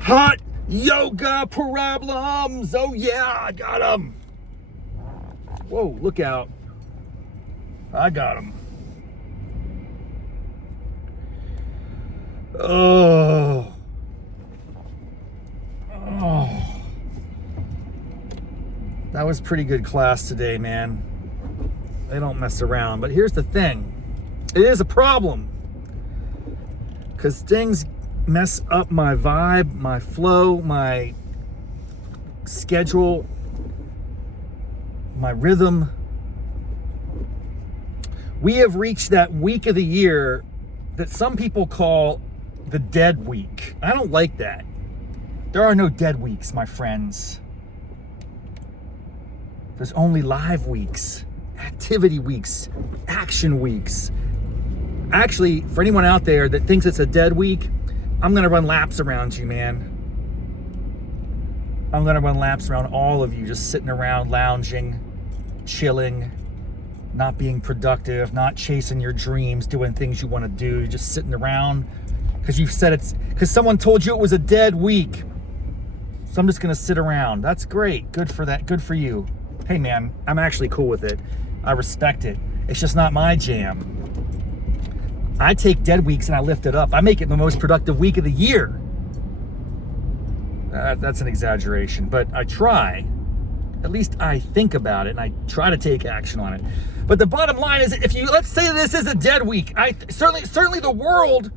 Hot yoga problems. Oh yeah, I got them. Whoa, look out. I got them. Oh. That was pretty good class today, man. They don't mess around. But here's the thing. It is a problem. Because things mess up my vibe, my flow, my schedule, my rhythm. We have reached that week of the year that some people call the dead week. I don't like that. There are no dead weeks, my friends. There's only live weeks, activity weeks, action weeks. Actually, for anyone out there that thinks it's a dead week, I'm gonna run laps around you, man. I'm gonna run laps around all of you, just sitting around, lounging, chilling, not being productive, not chasing your dreams, doing things you wanna do, just sitting around because you've said because someone told you it was a dead week. So I'm just gonna sit around. That's great, good for that, good for you. Hey man, I'm actually cool with it. I respect it. It's just not my jam. I take dead weeks and I lift it up. I make it the most productive week of the year. That's an exaggeration, but I try. At least I think about it and I try to take action on it. But the bottom line is, let's say this is a dead week. Certainly the world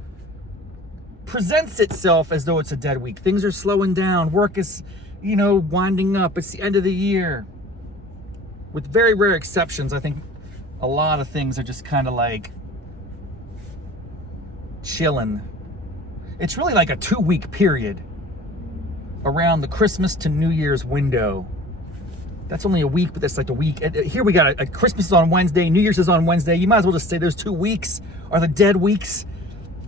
presents itself as though it's a dead week. Things are slowing down. Work is, winding up. It's the end of the year. With very rare exceptions, I think a lot of things are just kind of like chilling. It's really like a 2-week period around the Christmas to New Year's window. That's only a week, but that's like a week. Here we got a Christmas is on Wednesday, New Year's is on Wednesday. You might as well just say those 2 weeks are the dead weeks.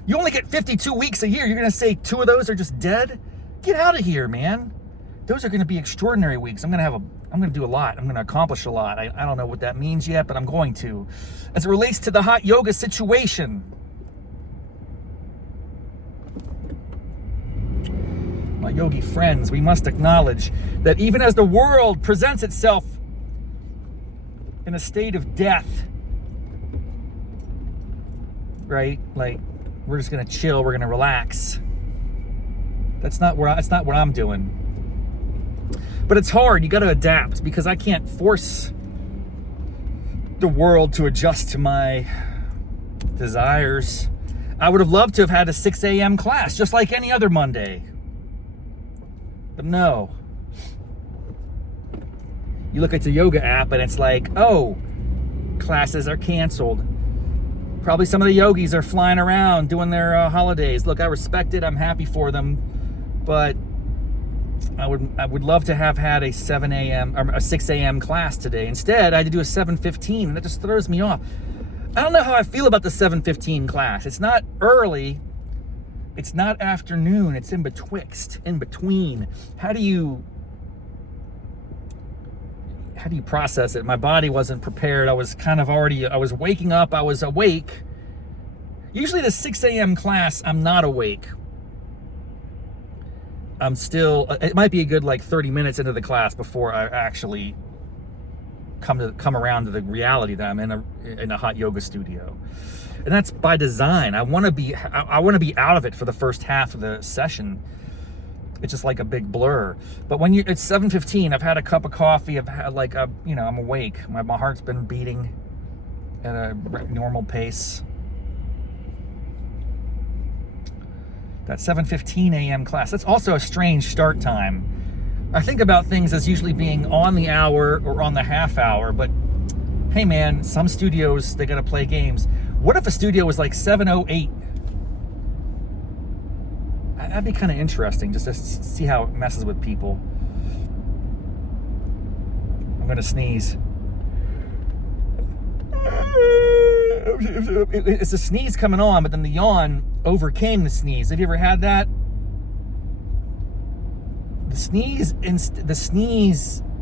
You only get 52 weeks a year. You're gonna say 2 of those are just dead? Get out of here, man. Those are gonna be extraordinary weeks. I'm gonna do a lot. I'm gonna accomplish a lot. I don't know what that means yet, but I'm going to. As it relates to the hot yoga situation, my yogi friends, we must acknowledge that even as the world presents itself in a state of death, right? Like, we're just gonna chill, we're gonna relax. That's not what I'm doing. But it's hard, you gotta adapt, because I can't force the world to adjust to my desires. I would have loved to have had a 6 a.m. class, just like any other Monday. But no. You look at the yoga app and it's like, oh, classes are canceled. Probably some of the yogis are flying around doing their holidays. Look, I respect it, I'm happy for them, but I would love to have had a 7 a.m. or a 6 a.m. class today. Instead, I had to do a 7:15, and that just throws me off. I don't know how I feel about the 7:15 class. It's not early. It's not afternoon. It's in between. How do you process it? My body wasn't prepared. I was waking up. I was awake. Usually the 6 a.m. class, I'm not awake. I'm still, it might be a good 30 minutes into the class before I actually come around to the reality that I'm in a hot yoga studio. And that's by design. I want to be out of it for the first half of the session. It's just like a big blur. But when it's 7:15, I've had a cup of coffee, I've had I'm awake. My heart's been beating at a normal pace. That 7:15 a.m. class, that's also a strange start time. I think about things as usually being on the hour or on the half hour, but hey man, some studios, they gotta play games. What if a studio was like 7:08? That'd be kind of interesting, just to see how it messes with people. I'm gonna sneeze. It's a sneeze coming on, but then the yawn overcame the sneeze. Have you ever had that?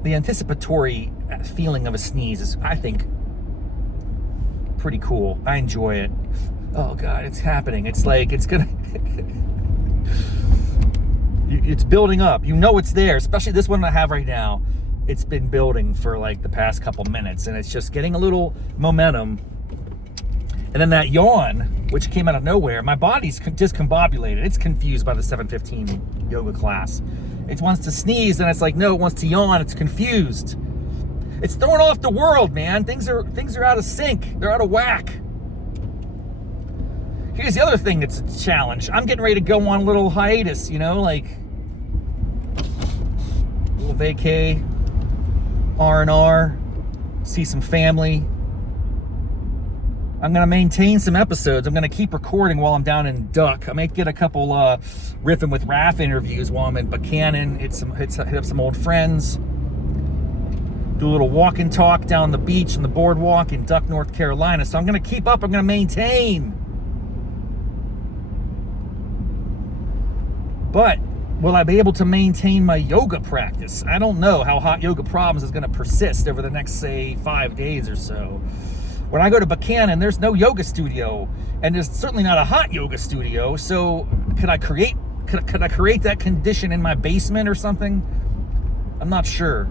The anticipatory feeling of a sneeze is, I think, pretty cool. I enjoy it. Oh God, it's happening. It's like, it's gonna... it's building up. You know it's there, especially this one I have right now. It's been building for like the past couple minutes, and it's just getting a little momentum. And then that yawn, which came out of nowhere, my body's discombobulated. It's confused by the 7:15 yoga class. It wants to sneeze, and it's like, no, it wants to yawn. It's confused. It's throwing off the world, man. Things are out of sync. They're out of whack. Here's the other thing that's a challenge. I'm getting ready to go on a little hiatus, like a little vacay, R&R, see some family. I'm going to maintain some episodes. I'm going to keep recording while I'm down in Duck. I may get a couple riffing with Raff interviews while I'm in Buchanan, hit up some old friends, do a little walk and talk down the beach and the boardwalk in Duck, North Carolina. So I'm going to keep up. I'm going to maintain. But will I be able to maintain my yoga practice? I don't know how Hot Yoga Problems is going to persist over the next, say, 5 days or so. When I go to Buchanan, there's no yoga studio, and there's certainly not a hot yoga studio. So could I create that condition in my basement or something? I'm not sure.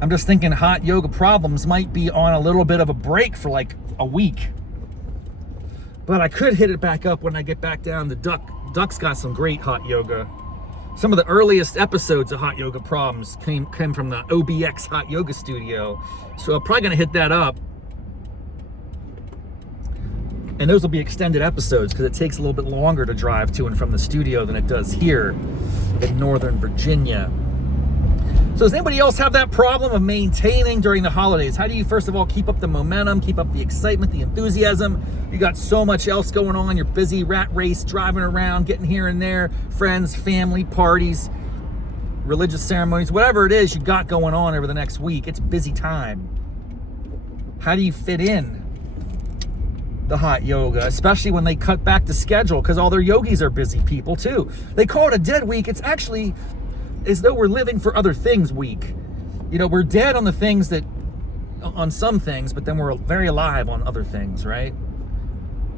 I'm just thinking Hot Yoga Problems might be on a little bit of a break for like a week. But I could hit it back up when I get back down to Duck. Duck's got some great hot yoga. Some of the earliest episodes of Hot Yoga Problems came from the OBX Hot Yoga Studio. So I'm probably going to hit that up. And those will be extended episodes because it takes a little bit longer to drive to and from the studio than it does here in Northern Virginia. So does anybody else have that problem of maintaining during the holidays? How do you, first of all, keep up the momentum, keep up the excitement, the enthusiasm? You got so much else going on. You're busy, rat race, driving around, getting here and there, friends, family, parties, religious ceremonies, whatever it is you got going on over the next week. It's busy time. How do you fit in the hot yoga, especially when they cut back the schedule because all their yogis are busy people too? They call it a dead week. It's actually as though we're living for other things week. We're dead on on some things, but then we're very alive on other things, right?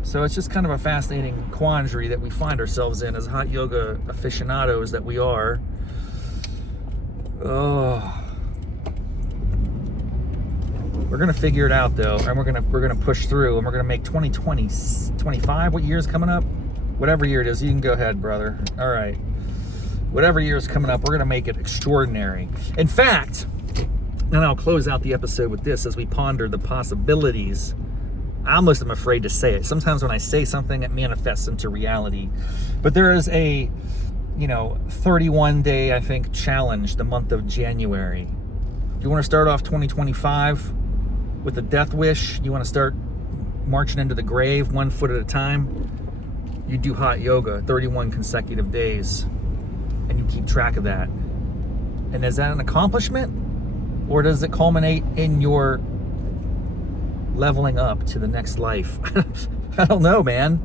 So it's just kind of a fascinating quandary that we find ourselves in as hot yoga aficionados that we are. Oh, we're gonna figure it out though, and we're gonna push through, and we're gonna make 2020, 25. What year is coming up? Whatever year it is, you can go ahead, brother. All right. Whatever year is coming up, we're going to make it extraordinary. In fact, and I'll close out the episode with this as we ponder the possibilities. I almost am afraid to say it. Sometimes when I say something, it manifests into reality. But there is a, 31-day, I think, challenge the month of January. You want to start off 2025 with a death wish? You want to start marching into the grave 1 foot at a time? You do hot yoga 31 consecutive days. And you keep track of that. And is that an accomplishment? Or does it culminate in your leveling up to the next life? I don't know, man.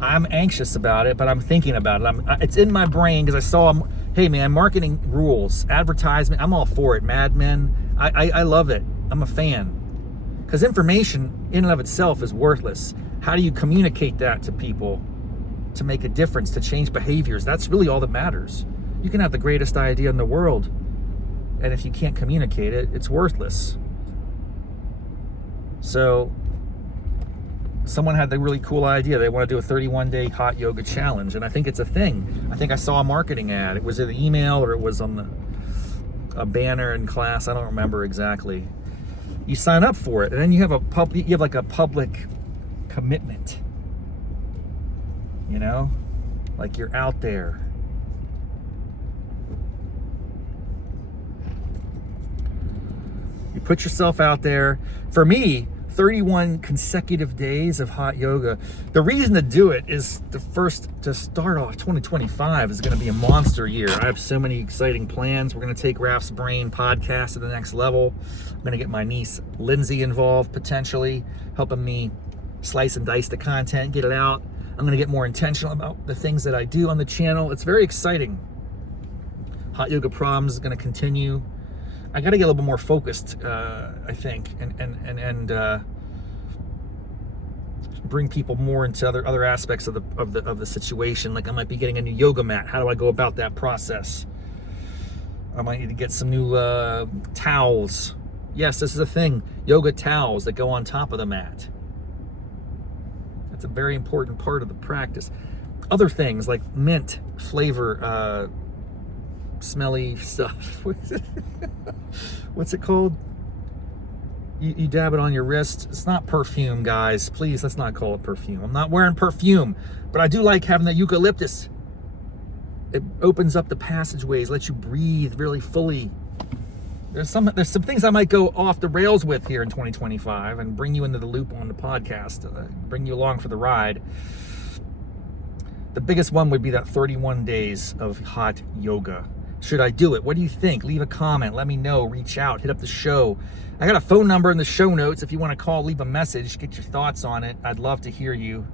I'm anxious about it, but I'm thinking about it. It's in my brain because I saw, hey man, marketing rules, advertisement, I'm all for it. Mad Men, I love it. I'm a fan. Because information in and of itself is worthless. How do you communicate that to people to make a difference, to change behaviors? That's really all that matters. You can have the greatest idea in the world, and if you can't communicate it, it's worthless. So someone had the really cool idea. They want to do a 31-day hot yoga challenge, and I think it's a thing. I think I saw a marketing ad. It was in the email or it was on a banner in class. I don't remember exactly. You sign up for it, and then you have like a public commitment. Like you're out there. You put yourself out there. For me, 31 consecutive days of hot yoga. The reason to do it is to start off 2025 is going to be a monster year. I have so many exciting plans. We're going to take Raff's Brain podcast to the next level. I'm going to get my niece Lindsay involved, potentially helping me slice and dice the content, get it out. I'm going to get more intentional about the things that I do on the channel. It's very exciting. Hot Yoga Problems is going to continue. I got to get a little bit more focused, I think, and bring people more into other aspects of the situation. Like I might be getting a new yoga mat. How do I go about that process? I might need to get some new towels. Yes, this is a thing. Yoga towels that go on top of the mat. That's a very important part of the practice. Other things like mint flavor, smelly stuff. What's it called? You dab it on your wrist. It's not perfume, guys. Please, let's not call it perfume. I'm not wearing perfume, but I do like having that eucalyptus. It opens up the passageways, lets you breathe really fully. There's some things I might go off the rails with here in 2025 and bring you into the loop on the podcast, bring you along for the ride. The biggest one would be that 31 days of hot yoga. Should I do it? What do you think? Leave a comment. Let me know. Reach out. Hit up the show. I got a phone number in the show notes. If you want to call, leave a message. Get your thoughts on it. I'd love to hear you.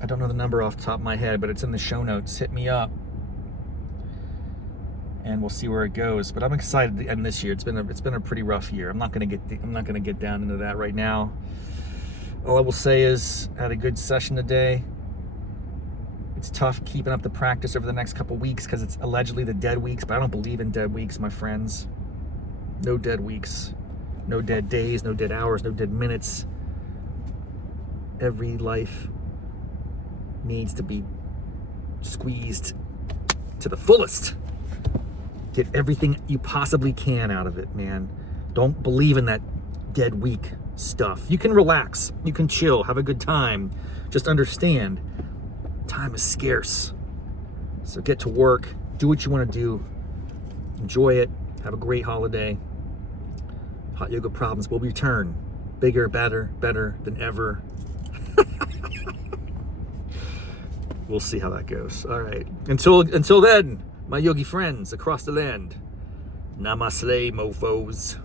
I don't know the number off the top of my head, but it's in the show notes. Hit me up, and we'll see where it goes. But I'm excited to end this year. It's been a pretty rough year. I'm not gonna get down into that right now. All I will say is, I had a good session today. It's tough keeping up the practice over the next couple weeks because it's allegedly the dead weeks, but I don't believe in dead weeks, my friends. No dead weeks, no dead days, no dead hours, no dead minutes. Every life needs to be squeezed to the fullest. Get everything you possibly can out of it, man. Don't believe in that dead week stuff. You can relax, you can chill, have a good time. Just understand, time is scarce. So get to work, do what you want to do, enjoy it, have a great holiday. Hot Yoga Problems will return bigger, better than ever. We'll see how that goes. All right. Until then, my yogi friends across the land, namaste, mofos.